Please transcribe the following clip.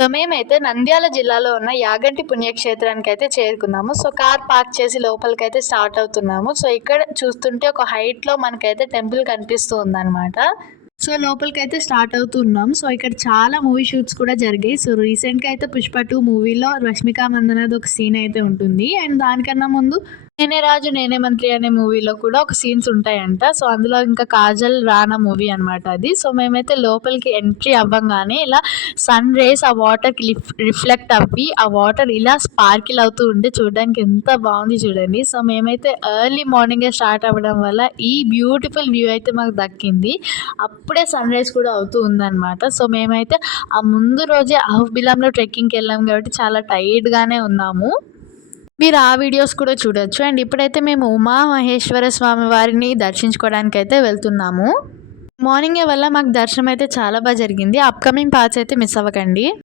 So మేమైతే నంద్యాల జిల్లాలో ఉన్న యాగంటి పుణ్యక్షేత్రానికి అయితే చేరుకున్నాము. సో కార్ పార్క్ చేసి లోపలికైతే స్టార్ట్ అవుతున్నాము. సో ఇక్కడ చూస్తుంటే ఒక హైట్‌లో మనకైతే టెంపుల్ కనిపిస్తూ ఉందనమాట. సో లోపలికైతే స్టార్ట్ అవుతున్నాం. సో ఇక్కడ చాలా మూవీ షూట్స్ కూడా జరిగాయి. సో రీసెంట్‌గా అయితే 'పుష్ప 2' మూవీలో రష్మిక మందనది ఒక సీన్ అయితే ఉంటుంది. అండ్ దానికన్నా ముందు 'నేనే రాజు నేనే మంత్రి' అనే మూవీలో కూడా ఒక సీన్స్ ఉంటాయంట. సో అందులో ఇంకా కాజల్, రానా మూవీ అనమాట అది. సో మేమైతే లోపలికి ఎంట్రీ అవ్వంగానే ఇలా సన్ రేస్ ఆ వాటర్‌కి రిఫ్లెక్ట్ అవ్వి ఆ వాటర్ ఇలా స్పార్కిల్ అవుతూ ఉంటే చూడడానికి ఎంత బాగుంది చూడండి. సో మేమైతే ఎర్లీ మార్నింగే స్టార్ట్ అవ్వడం వల్ల ఈ బ్యూటిఫుల్ వ్యూ అయితే మాకు దక్కింది. అప్పుడే సన్ రైజ్ కూడా అవుతూ ఉందన్నమాట. సో మేమైతే ఆ ముందు రోజే అహోబిలంలో ట్రెక్కింగ్‌కి వెళ్ళాం కాబట్టి చాలా టైర్డ్‌గానే ఉన్నాము. మీరు ఆ వీడియోస్ కూడా చూడొచ్చు. అండ్ ఇప్పుడైతే మేము ఉమా మహేశ్వర స్వామి వారిని దర్శించుకోవడానికైతే వెళ్తున్నాము. మార్నింగే వల్ల మాకు దర్శనం అయితే చాలా జరిగింది. అప్‌కమింగ్ పార్ట్స్ అయితే మిస్ అవ్వకండి.